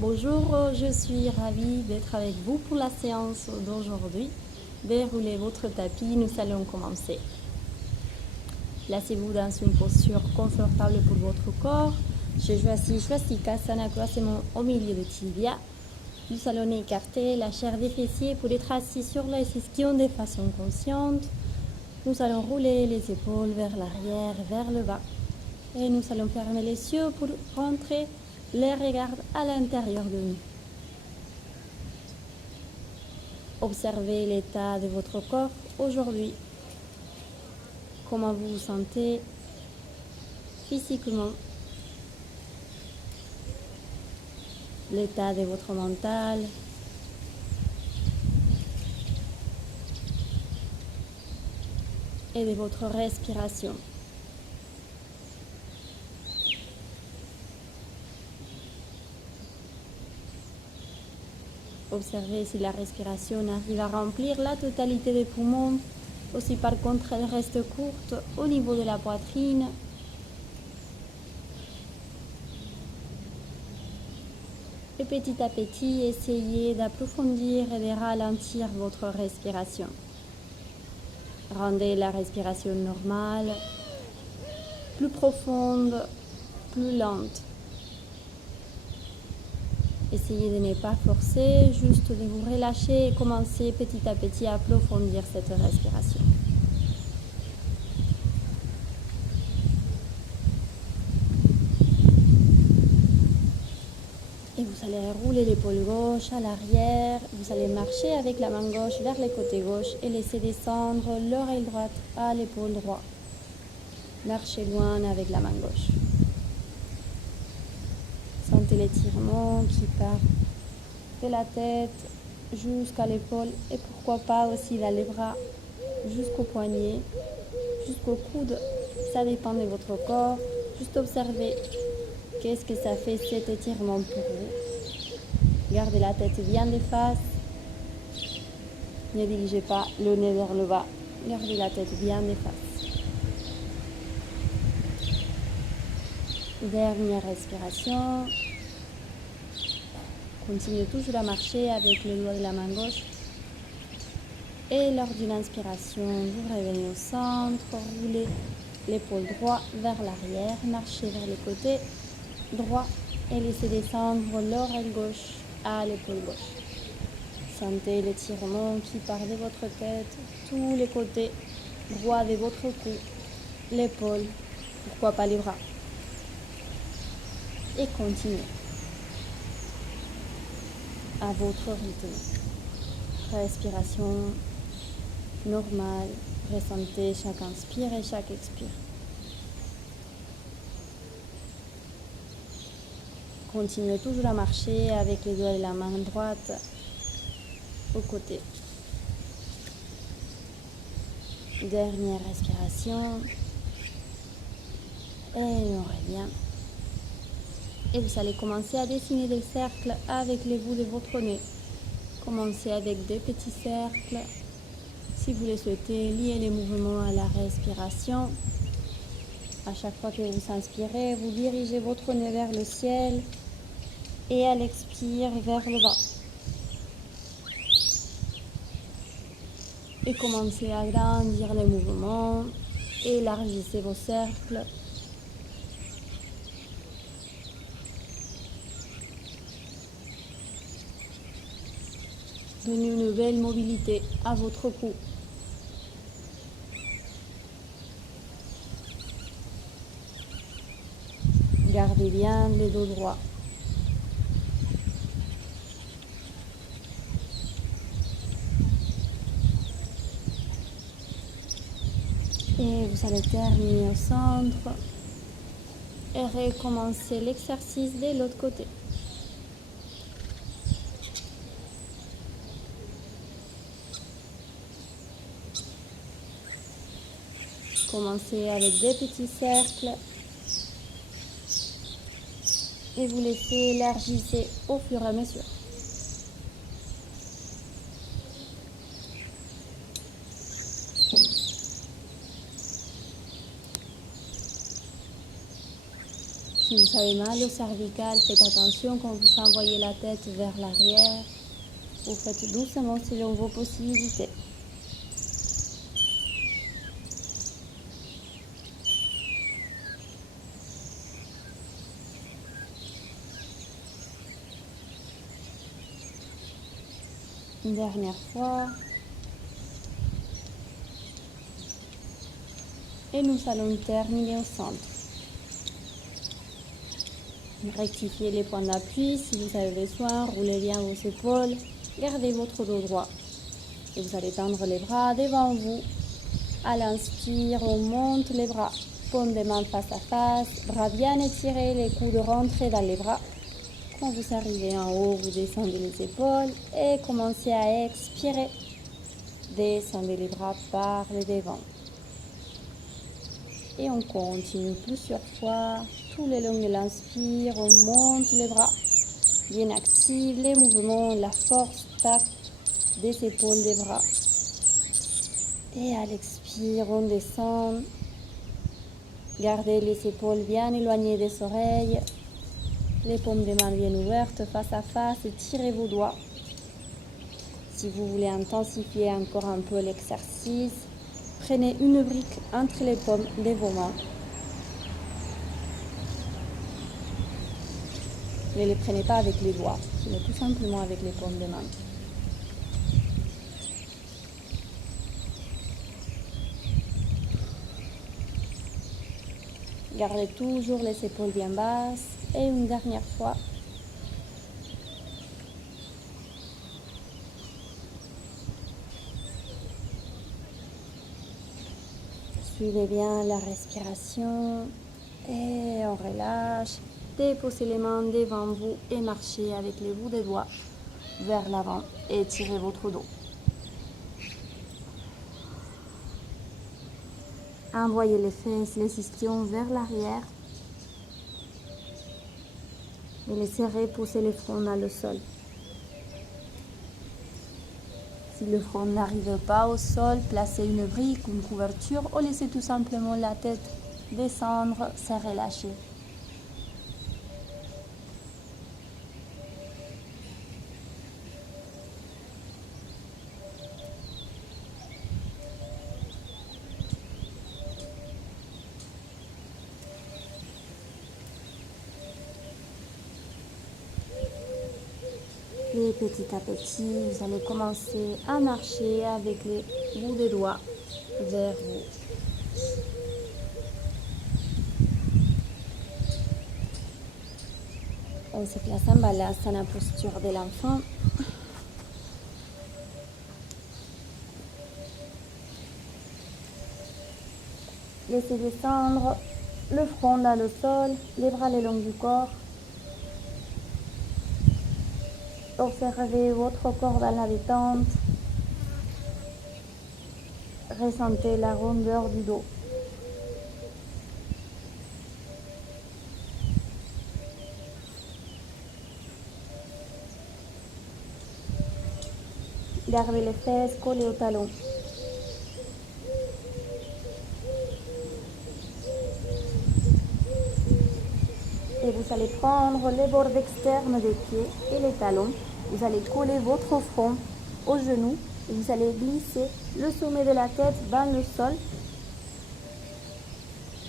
Bonjour, je suis ravie d'être avec vous pour la séance d'aujourd'hui. Déroulez votre tapis, nous allons commencer. Placez-vous dans une posture confortable pour votre corps. Je choisis Shvastikasana, croisement au milieu de tibia. Nous allons écarter la chair des fessiers pour être assis sur les ischions de façon consciente. Nous allons rouler les épaules vers l'arrière, vers le bas. Et nous allons fermer les yeux pour rentrer les regards à l'intérieur de nous. Observez l'état de votre corps aujourd'hui. Comment vous vous sentez physiquement. L'état de votre mental. Et de votre respiration. Observez si la respiration arrive à remplir la totalité des poumons, ou si par contre elle reste courte au niveau de la poitrine. Et petit à petit, essayez d'approfondir et de ralentir votre respiration. Rendez la respiration normale, plus profonde, plus lente. Essayez de ne pas forcer, juste de vous relâcher et commencer petit à petit à approfondir cette respiration. Et vous allez rouler l'épaule gauche à l'arrière. Vous allez marcher avec la main gauche vers le côté gauche et laisser descendre l'oreille droite à l'épaule droite. Marchez loin avec la main gauche. Sentez l'étirement qui part de la tête jusqu'à l'épaule et pourquoi pas aussi dans les bras jusqu'au poignet, jusqu'au coude. Ça dépend de votre corps. Juste observez qu'est-ce que ça fait cet étirement pour vous. Gardez la tête bien de face. Ne dirigez pas le nez vers le bas. Gardez la tête bien de face. Dernière respiration. Continuez toujours à marcher avec le doigt de la main gauche. Et lors d'une inspiration, vous revenez au centre, roulez l'épaule droite vers l'arrière, marchez vers le côté droit et laissez descendre l'oreille gauche à l'épaule gauche. Sentez l'étirement qui part de votre tête, tous les côtés droits de votre cou, l'épaule, pourquoi pas les bras. Et continuez à votre rythme. Respiration normale, ressentez chaque inspire et chaque expire. Continuez toujours à marcher avec les doigts de la main droite au côté. Dernière respiration. Et on revient. Et vous allez commencer à dessiner des cercles avec les bouts de votre nez. Commencez avec des petits cercles. Si vous le souhaitez, liez les mouvements à la respiration. À chaque fois que vous inspirez, vous dirigez votre nez vers le ciel et à l'expire vers le bas. Et commencez à agrandir les mouvements, élargissez vos cercles. Donnez une belle mobilité à votre cou. Gardez bien les dos droits. Et vous allez terminer au centre et recommencer l'exercice de l'autre côté. Commencez avec des petits cercles et vous laissez élargir au fur et à mesure. Si vous avez mal au cervical, faites attention quand vous envoyez la tête vers l'arrière. Vous faites doucement selon vos possibilités. Une dernière fois. Et nous allons terminer au centre. Rectifiez les points d'appui si vous avez besoin, roulez bien vos épaules, gardez votre dos droit. Et vous allez tendre les bras devant vous. À l'inspire, on monte les bras. Paume des mains face à face, bras bien étirés, les coudes rentrés dans les bras. Quand vous arrivez en haut, vous descendez les épaules et commencez à expirer. Descendez les bras par le devant. Et on continue plusieurs fois. Tout le long de l'inspire, on monte les bras. Bien active les mouvements, la force, tac, des épaules, des bras. Et à l'expire, on descend. Gardez les épaules bien éloignées des oreilles. Les paumes des mains bien ouvertes face à face et tirez vos doigts. Si vous voulez intensifier encore un peu l'exercice, prenez une brique entre les paumes de vos mains. Ne les prenez pas avec les doigts, mais tout simplement avec les paumes des mains. Gardez toujours les épaules bien basses. Et une dernière fois. Suivez bien la respiration et on relâche. Déposez les mains devant vous et marchez avec les bouts des doigts vers l'avant et tirez votre dos. Envoyez les fesses, les ischions vers l'arrière et laissez reposer le front dans le sol. Si le front n'arrive pas au sol, placez une brique ou une couverture ou laissez tout simplement la tête descendre, se relâcher. Et petit à petit, vous allez commencer à marcher avec les bouts des doigts vers vous. On se place en balasana, posture de l'enfant. Laissez descendre le front dans le sol, les bras le long du corps. Observez votre corps dans la détente. Ressentez la rondeur du dos. Gardez les fesses collées au talon. Et vous allez prendre les bords externes des pieds et les talons. Vous allez coller votre front au genou et vous allez glisser le sommet de la tête dans le sol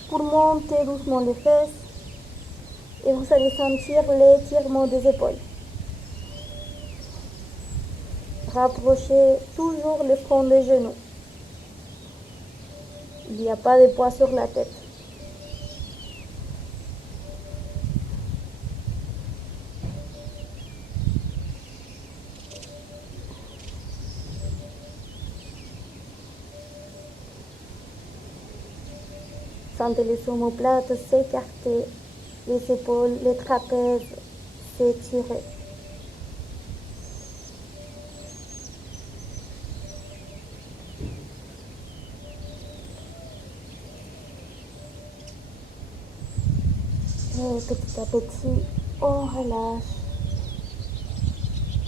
pour monter doucement les fesses et vous allez sentir l'étirement des épaules. Rapprochez toujours le front des genoux. Il n'y a pas de poids sur la tête. Sentez les omoplates s'écarter, les épaules, les trapèzes s'étirer. Et petit à petit, on relâche.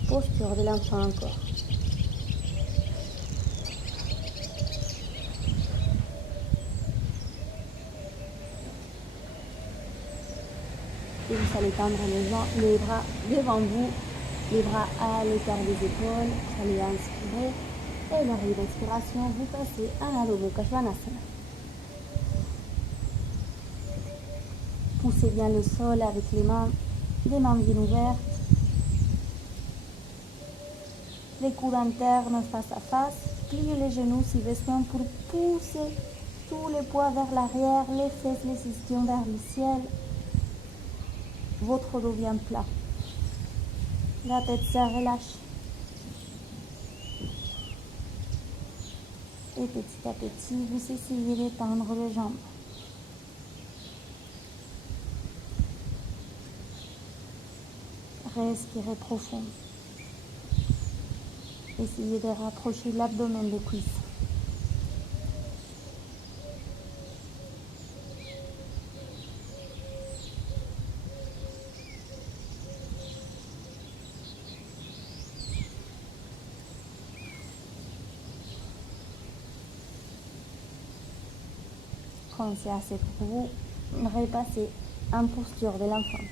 Posture de l'enfant encore. Et vous allez tendre les bras devant vous, les bras à l'écart des épaules. Vous allez inspirer. Et l'arrivée d'expiration, vous passez à Adho Mukha Svanasana. Poussez bien le sol avec les mains bien ouvertes. Les coudes internes face à face. Pliez les genoux si besoin pour pousser tous les poids vers l'arrière, les fesses, les ischions vers le ciel. Votre dos bien plat. La tête se relâche. Et petit à petit, vous essayez d'étendre les jambes. Respirez profond. Essayez de rapprocher l'abdomen des cuisses. Quand c'est assez pour vous, repassez en posture de l'enfant.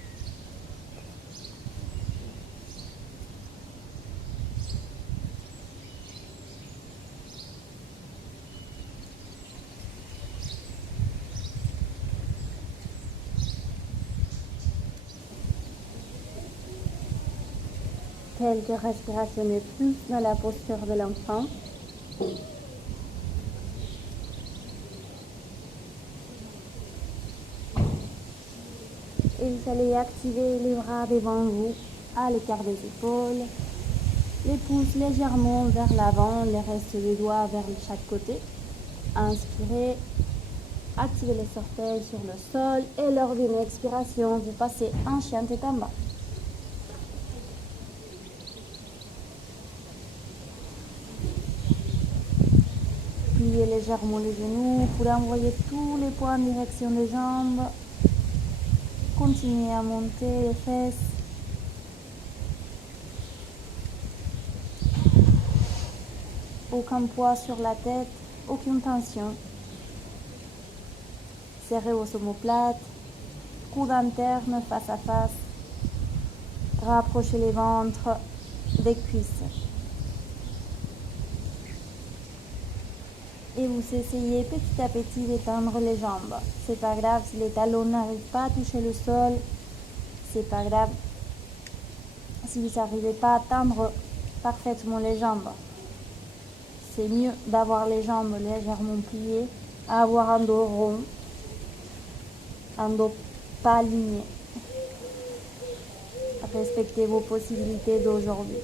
Quelques respirations de plus dans la posture de l'enfant. Et vous allez activer les bras devant vous, à l'écart des épaules. Les pouces légèrement vers l'avant, le reste des doigts vers chaque côté. Inspirez, activez les orteils sur le sol et lors d'une expiration, vous passez en chien tête en bas. Pliez légèrement les genoux pour envoyer tous les poids en direction des jambes. Continuez à monter les fesses. Aucun poids sur la tête, aucune tension. Serrez vos omoplates, coudes internes face à face. Rapprochez les ventres des cuisses. Et vous essayez petit à petit d'étendre les jambes. C'est pas grave si les talons n'arrivent pas à toucher le sol. C'est pas grave si vous n'arrivez pas à tendre parfaitement les jambes. C'est mieux d'avoir les jambes légèrement pliées, à avoir un dos rond, un dos pas aligné. Respectez vos possibilités d'aujourd'hui.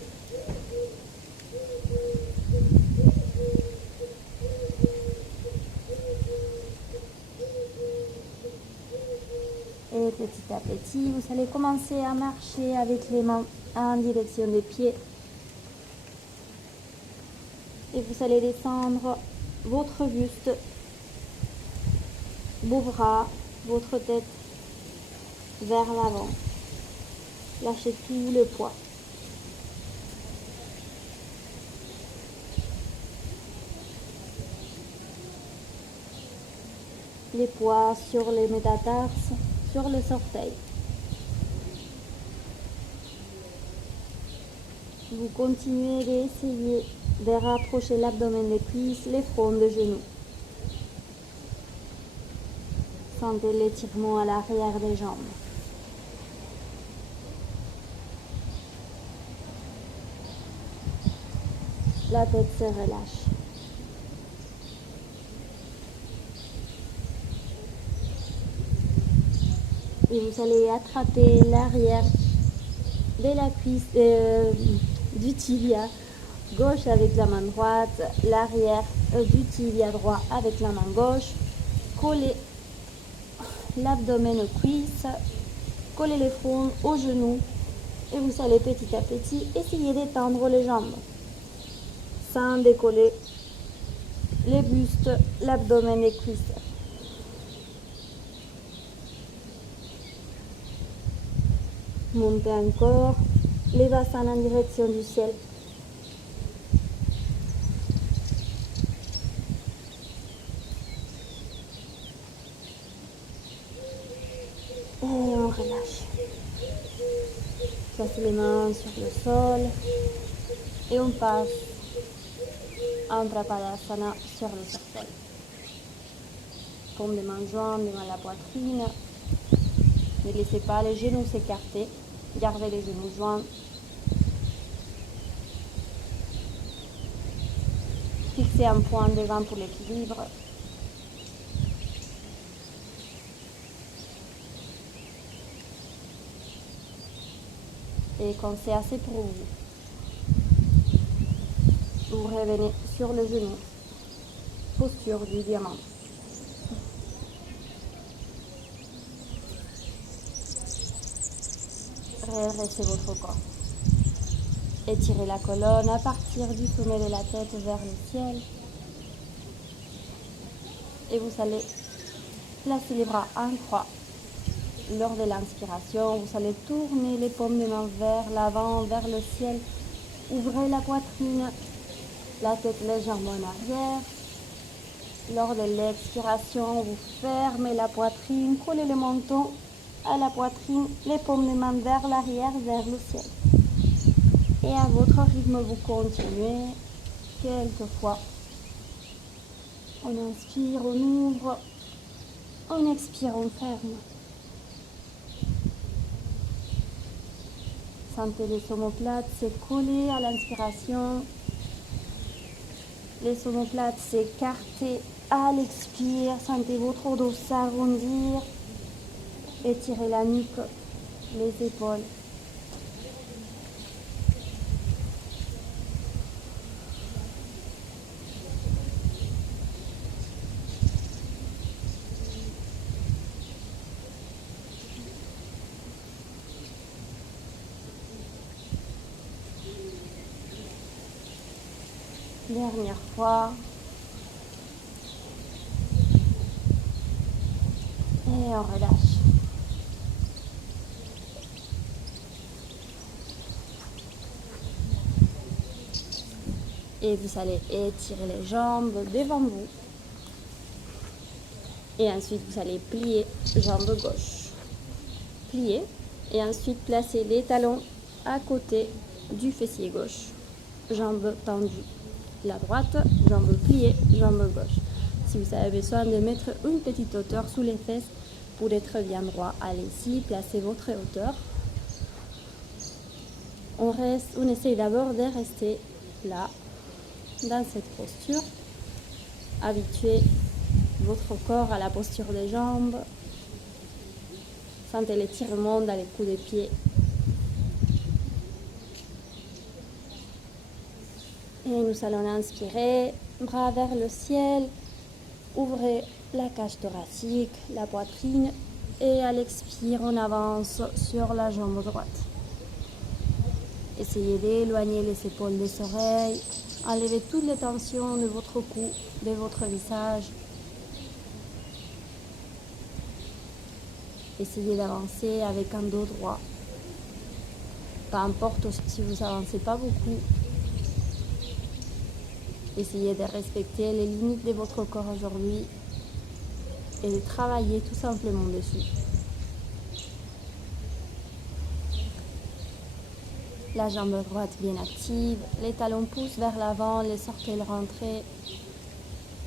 Et petit à petit, vous allez commencer à marcher avec les mains en direction des pieds. Et vous allez descendre votre buste, vos bras, votre tête vers l'avant. Lâchez tout le poids. Les poids sur les métatarses, sur les orteils. Vous continuez d'essayer de rapprocher l'abdomen des cuisses, les fronts des genoux. Sentez l'étirement à l'arrière des jambes. La tête se relâche. Et vous allez attraper l'arrière de la cuisse, du tibia gauche avec la main droite, l'arrière du tibia droit avec la main gauche. Collez l'abdomen aux cuisses, collez les fronts aux genoux et vous allez petit à petit essayer d'étendre les jambes sans décoller les bustes, l'abdomen des cuisses. Montez encore les bassins en direction du ciel. Et on relâche. Placez les mains sur le sol et on passe en Prapadasana sur le cercueil. Paume des mains jointes devant la poitrine. Ne laissez pas les genoux s'écarter. Gardez les genoux joints. Fixez un point devant pour l'équilibre. Et quand c'est assez pour vous revenez sur le genou. Posture du diamant. Redressez votre corps. Étirez la colonne à partir du sommet de la tête vers le ciel. Et vous allez placer les bras en croix. Lors de l'inspiration, vous allez tourner les paumes des mains vers l'avant, vers le ciel. Ouvrez la poitrine, la tête légèrement en arrière. Lors de l'expiration, vous fermez la poitrine, collez le menton à la poitrine, les paumes des mains vers l'arrière, vers le ciel. Et à votre rythme, vous continuez. Quelquefois, on inspire, on ouvre, on expire, on ferme. Sentez les omoplates se coller à l'inspiration. Les omoplates s'écarter à l'expire. Sentez votre dos s'arrondir. Étirez la nuque, les épaules. Dernière fois. Et on relâche. Et vous allez étirer les jambes devant vous. Et ensuite, vous allez plier jambe gauche. Plier. Et ensuite, placer les talons à côté du fessier gauche. Jambe tendue. La droite, jambe pliée, jambe gauche. Si vous avez besoin de mettre une petite hauteur sous les fesses pour être bien droit, allez-y, placez votre hauteur. On essaye d'abord de rester là, dans cette posture. Habituez votre corps à la posture des jambes. Sentez l'étirement dans les coups des pieds. Et nous allons inspirer, bras vers le ciel, ouvrez la cage thoracique, la poitrine et à l'expire, on avance sur la jambe droite. Essayez d'éloigner les épaules des oreilles, enlevez toutes les tensions de votre cou, de votre visage. Essayez d'avancer avec un dos droit. Peu importe si vous n'avancez pas beaucoup. Essayez de respecter les limites de votre corps aujourd'hui et de travailler tout simplement dessus. La jambe droite bien active, les talons poussent vers l'avant, les orteils rentrés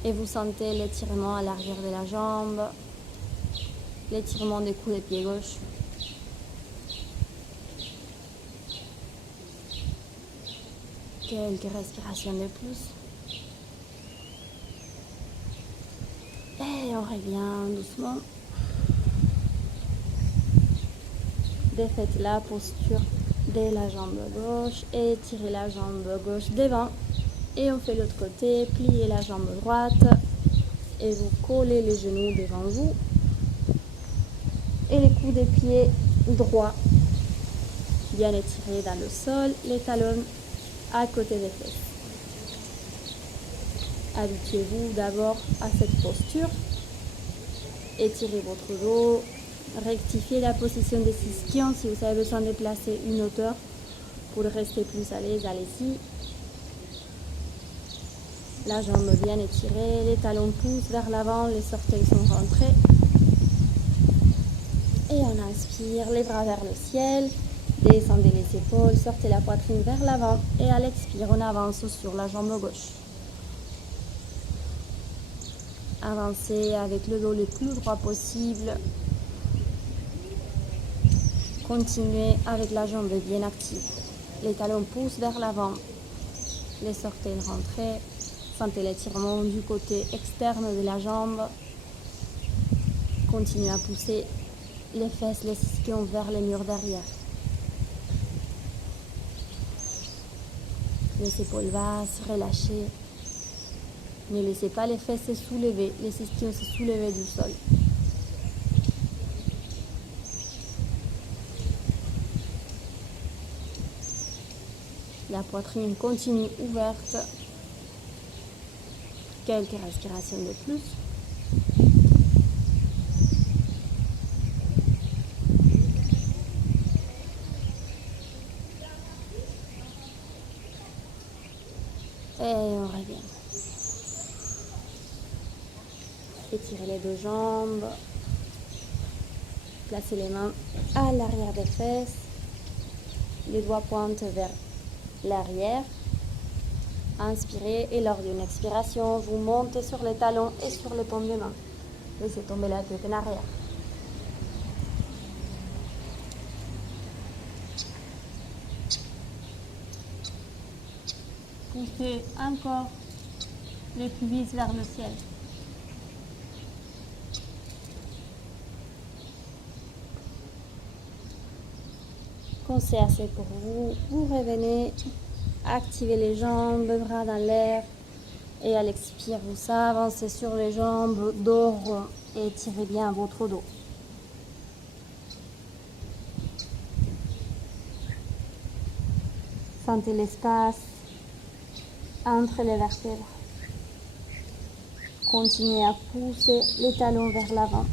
et vous sentez l'étirement à l'arrière de la jambe, l'étirement des coudes des pieds gauche. Quelques respirations de plus. Et on revient doucement. Défaites la posture de la jambe gauche et tirez la jambe gauche devant. Et on fait l'autre côté, pliez la jambe droite et vous collez les genoux devant vous. Et les coups des pieds droits bien étirés dans le sol, les talons à côté des fesses. Habituez-vous d'abord à cette posture. Étirez votre dos. Rectifiez la position des ischions. Si vous avez besoin de placer une hauteur pour rester plus à l'aise, allez-y. La jambe bien étirée. Les talons poussent vers l'avant. Les orteils sont rentrés. Et on inspire, les bras vers le ciel. Descendez les épaules, sortez la poitrine vers l'avant et à l'expire, on avance sur la jambe gauche. Avancez avec le dos le plus droit possible. Continuez avec la jambe bien active. Les talons poussent vers l'avant. Les sortez et rentrez. Sentez l'étirement du côté externe de la jambe. Continuez à pousser les fesses, les ischions vers les murs derrière. Les épaules basses, relâchez. Ne laissez pas les fesses se soulever, les ischions se soulever du sol. La poitrine continue ouverte. Quelques respirations de plus. Et on revient. Étirez les deux jambes. Placez les mains à l'arrière des fesses. Les doigts pointent vers l'arrière. Inspirez et lors d'une expiration, vous montez sur les talons et sur les paumes des mains. Laissez tomber la tête en arrière. Poussez encore les pubis vers le ciel. Quand c'est assez pour vous, vous revenez, activez les jambes, bras dans l'air et à l'expire, vous avancez sur les jambes, dos rond et étirez bien votre dos. Sentez l'espace entre les vertèbres. Continuez à pousser les talons vers l'avant.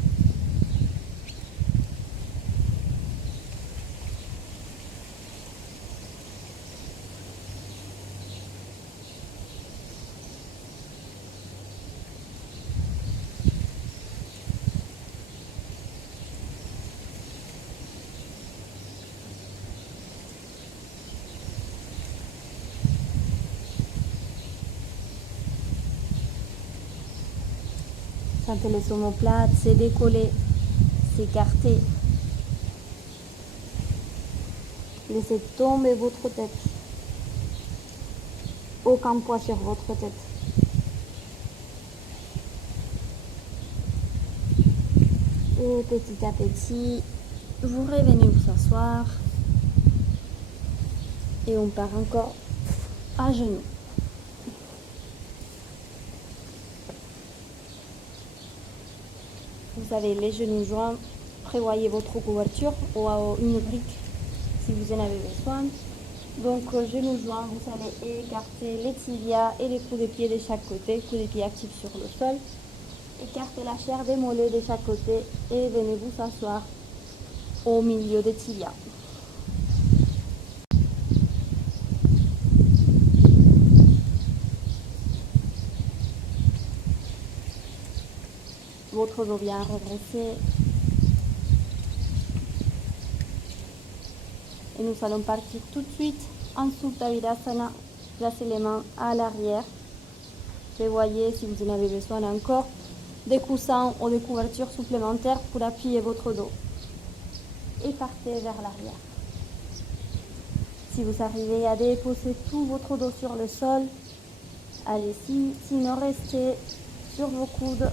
Sentez les omoplates se décoller, s'écarter. Laissez tomber votre tête. Aucun poids sur votre tête. Et petit à petit, vous revenez vous asseoir. Et on part encore à genoux. Vous avez les genoux joints, prévoyez votre couverture ou une brique si vous en avez besoin. Donc genoux joints, vous allez écarter les tibias et les coups de pied de chaque côté, coups de pied actifs sur le sol. Écartez la chair des mollets de chaque côté et venez vous asseoir au milieu des tibias. Votre dos bien redressé. Et nous allons partir tout de suite en Supta Virasana. Placez les mains à l'arrière. Prévoyez, si vous en avez besoin encore, des coussins ou des couvertures supplémentaires pour appuyer votre dos. Et partez vers l'arrière. Si vous arrivez à déposer tout votre dos sur le sol, allez-y. Sinon, restez sur vos coudes.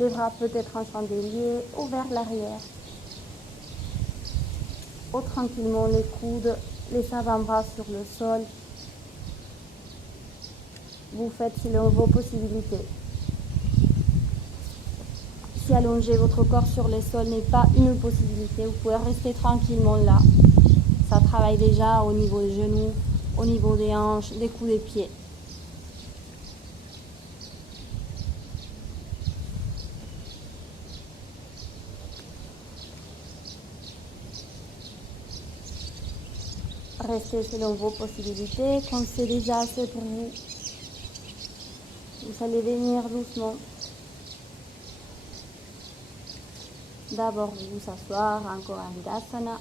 Les bras peut-être en chandelier ou vers l'arrière. Ou tranquillement les coudes, les avant-bras sur le sol. Vous faites selon vos possibilités. Si allonger votre corps sur le sol n'est pas une possibilité, vous pouvez rester tranquillement là. Ça travaille déjà au niveau des genoux, au niveau des hanches, des coups des pieds. restez selon vos possibilités. Quand c'est déjà assez pour vous, vous allez venir doucement. D'abord, vous asseoir encore en Virasana.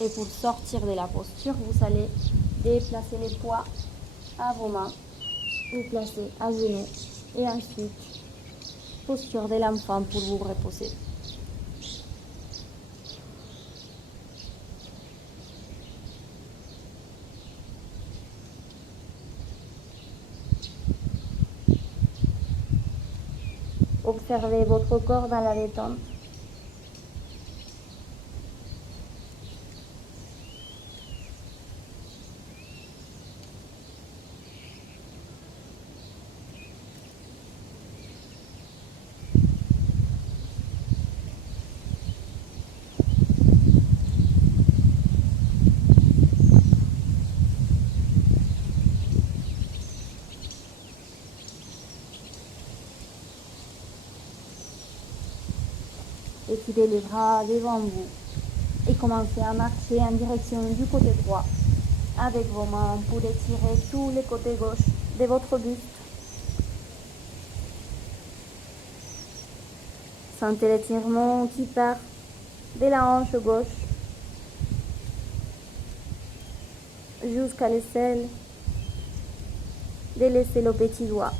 Et pour sortir de la posture, vous allez déplacer les poids à vos mains. Vous placez à genoux. Et ensuite, posture de l'enfant pour vous reposer. Observez votre corps dans la détente. Étirez les bras devant vous et commencez à marcher en direction du côté droit avec vos mains pour étirer tous les côtés gauche de votre buste. Sentez l'étirement qui part de la hanche gauche jusqu'à l'aisselle, de l'aisselle au petit doigt.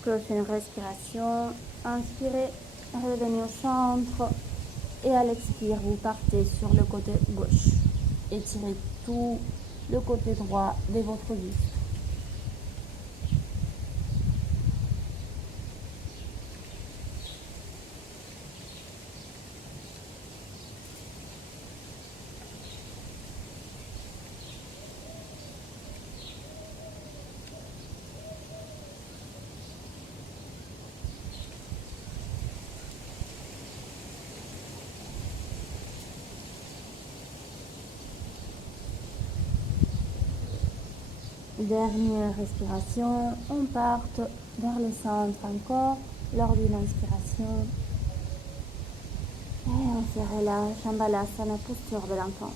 Prochaine respiration, inspirez, revenez au centre et à l'expire, vous partez sur le côté gauche. Étirez tout le côté droit de votre buste. Dernière respiration, on part vers le centre encore lors d'une inspiration. Et on se relâche en Balasana, posture de l'enfant.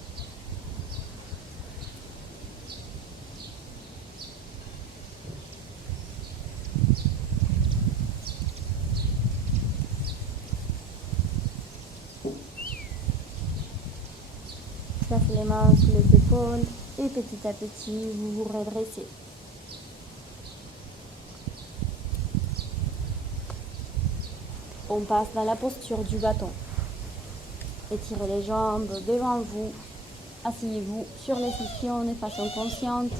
Placez les mains sous les épaules et petit à petit vous vous redressez. On passe dans la posture du bâton. Étirez les jambes devant vous. Asseyez-vous sur les ischions de façon consciente.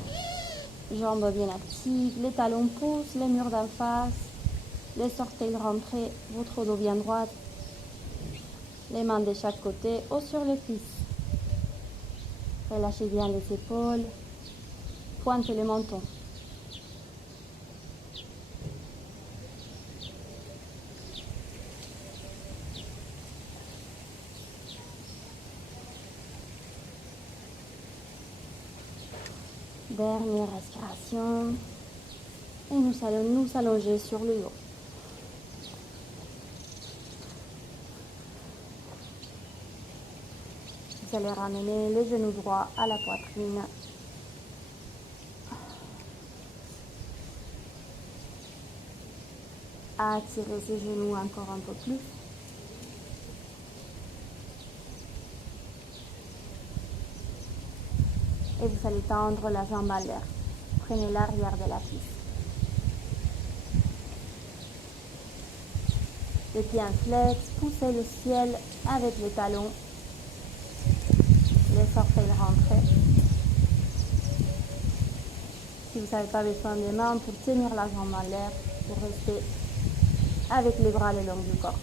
Jambes bien actives, les talons poussent, les murs d'en face, les orteils rentrés, votre dos bien droit. Les mains de chaque côté ou sur les cuisses. Relâchez bien les épaules. Pointez le menton. Dernière respiration. Et nous allons nous allonger sur le dos. Vous allez ramener le genou droit à la poitrine. Attirez ces genoux encore un peu plus. Et vous allez tendre la jambe à l'air. Prenez l'arrière de la cuisse. Les pieds en flex, poussez le ciel avec les talons. Les orteils rentrés. Si vous n'avez pas besoin des mains pour tenir la jambe en l'air, pour rester avec les bras le long du corps.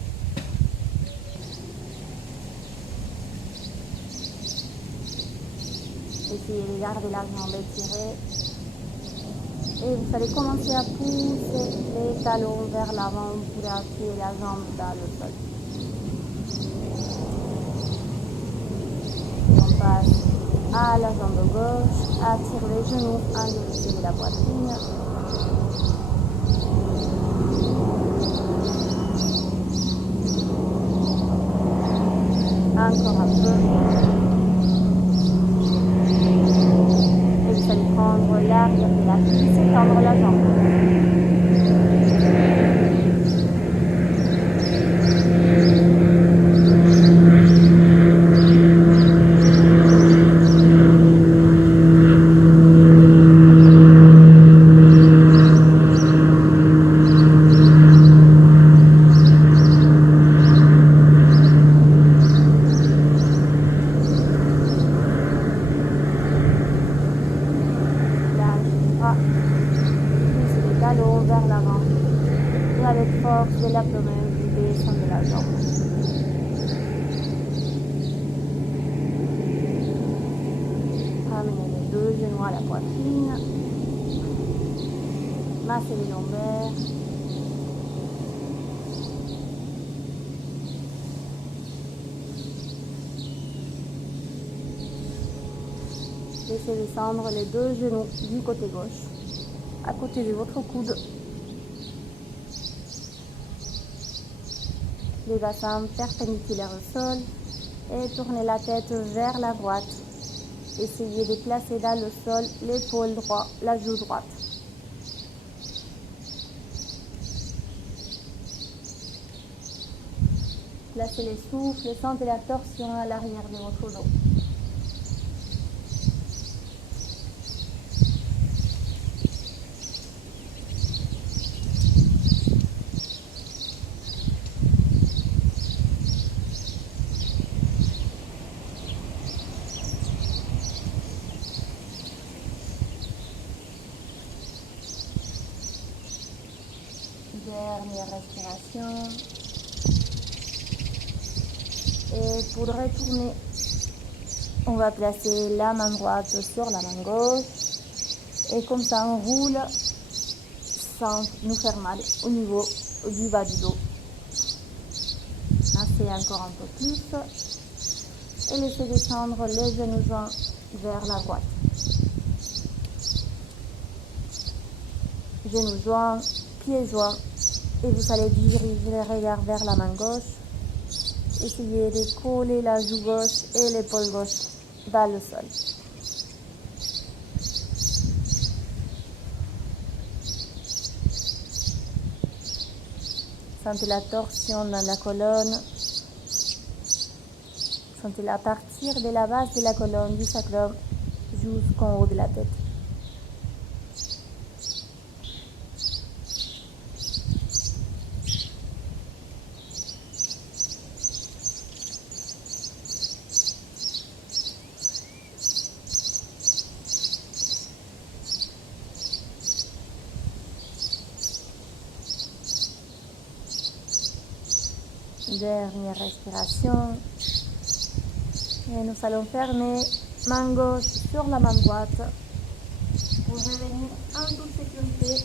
Essayez de garder la jambe étirée. Et vous allez commencer à pousser les talons vers l'avant pour appuyer la jambe dans le sol. à la jambe gauche, attire les genoux, endureissez la poitrine. Encore un peu. Et vous allez prendre l'arrière de la cuisse et tendre la jambe. Vers l'avant et avec force de l'abdomen, vous descendez la jambe. Ramenez les deux genoux à la poitrine, massez les lombaires. Laissez descendre les deux genoux du côté gauche, à côté de votre coude. Les bassins perpendiculaires au sol et tournez la tête vers la droite. Essayez de placer dans le sol l'épaule droite, la joue droite. Placez les souffles, sentez la torsion à l'arrière de votre dos. Dernière respiration. Et pour retourner, on va placer la main droite sur la main gauche. Et comme ça, on roule sans nous faire mal au niveau du bas du dos. Massez encore un peu plus. Et laissez descendre les genoux joints vers la droite. Genoux joints, pieds joints. Et vous allez diriger le regard vers la main gauche. Essayez de coller la joue gauche et l'épaule gauche dans le sol. Sentez la torsion dans la colonne. Sentez-la partir de la base de la colonne, du sacrum, jusqu'en haut de la tête. Dernière respiration. Et nous allons fermer main gauche sur la main droite pour revenir en toute sécurité,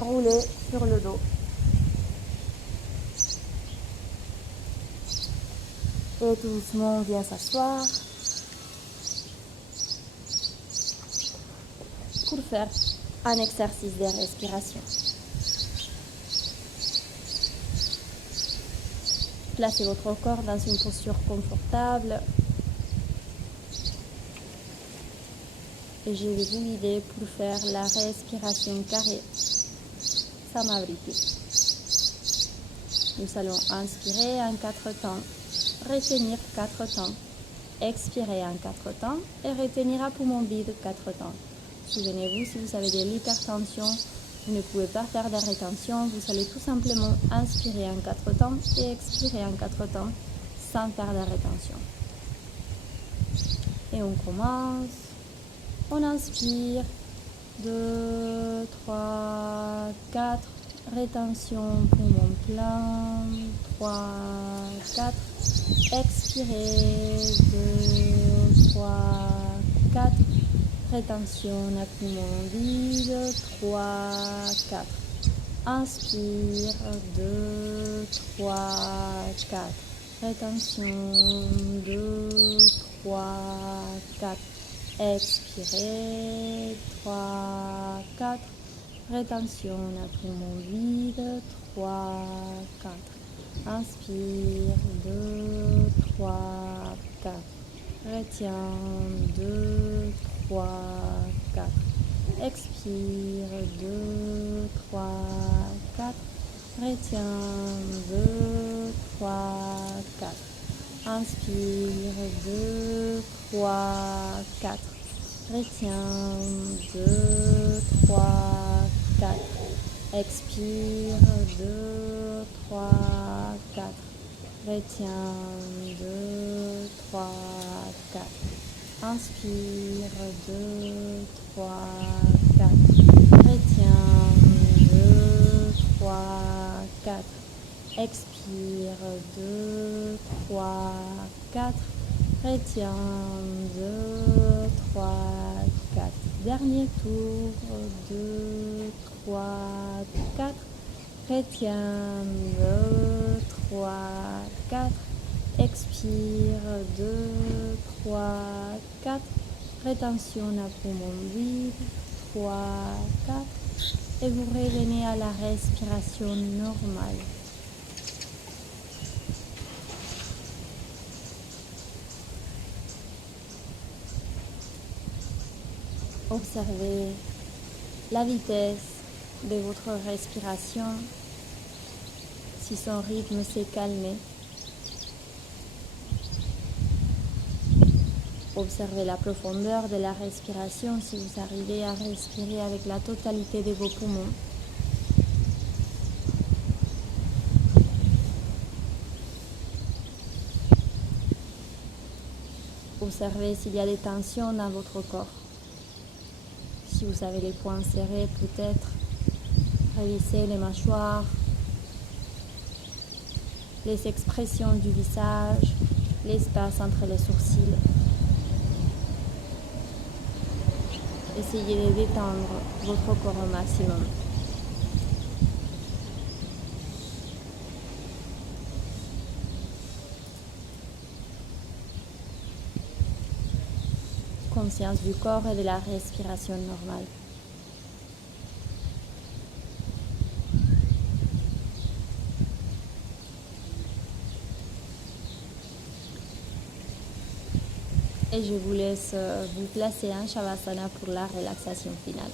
rouler sur le dos. Et tout doucement, on vient s'asseoir pour faire un exercice de respiration. Placez votre corps dans une posture confortable. Et je vais vous guider pour faire la respiration carrée. Samavriti. Nous allons inspirer en 4 temps, retenir 4 temps, expirer en 4 temps et retenir à poumon vide 4 temps. Souvenez-vous, si vous avez de l'hypertension, vous ne pouvez pas faire de rétention, vous allez tout simplement inspirer en 4 temps et expirer en 4 temps sans faire de rétention. Et on commence. On inspire. 2, 3, 4. Rétention, poumon plein. 3, 4. Expirez. 2, 3, 4. Rétention à poumon vide, 3, 4. Inspire, 2, 3, 4. Rétention, 2, 3, 4. Expirez. 3, 4. Rétention, poumon vide. 3, 4. Inspire. 2, 3, 4. Retiens. 2, 3, 4. Expire. 2, 3, 4. Retiens. 2, 3, 4. Inspire. 2, 3, 4. Retiens. 2, 3, 4. Expire. 2, 3, 4. Retiens. 2, 3, 4. Inspire. 2, 3, 4. Retiens. 2, 3, 4. Expire. 2, 3, 4. Retiens. 2, 3, 4. Dernier tour. 2, 3, 4. Retiens. 2, 3, 4. Expire. 2, 3, 4. Rétention à poumon vide. 3, 4. Et vous revenez à la respiration normale. Observez la vitesse de votre respiration, si son rythme s'est calmé. Observez la profondeur de la respiration si vous arrivez à respirer avec la totalité de vos poumons. Observez s'il y a des tensions dans votre corps. Si vous avez les poings serrés, peut-être révisez les mâchoires, les expressions du visage, l'espace entre les sourcils. Essayez de détendre votre corps au maximum. Conscience du corps et de la respiration normale. Et je vous laisse vous placer en Shavasana pour la relaxation finale.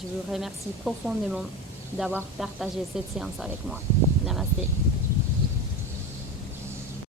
Je vous remercie profondément d'avoir partagé cette séance avec moi. Namasté.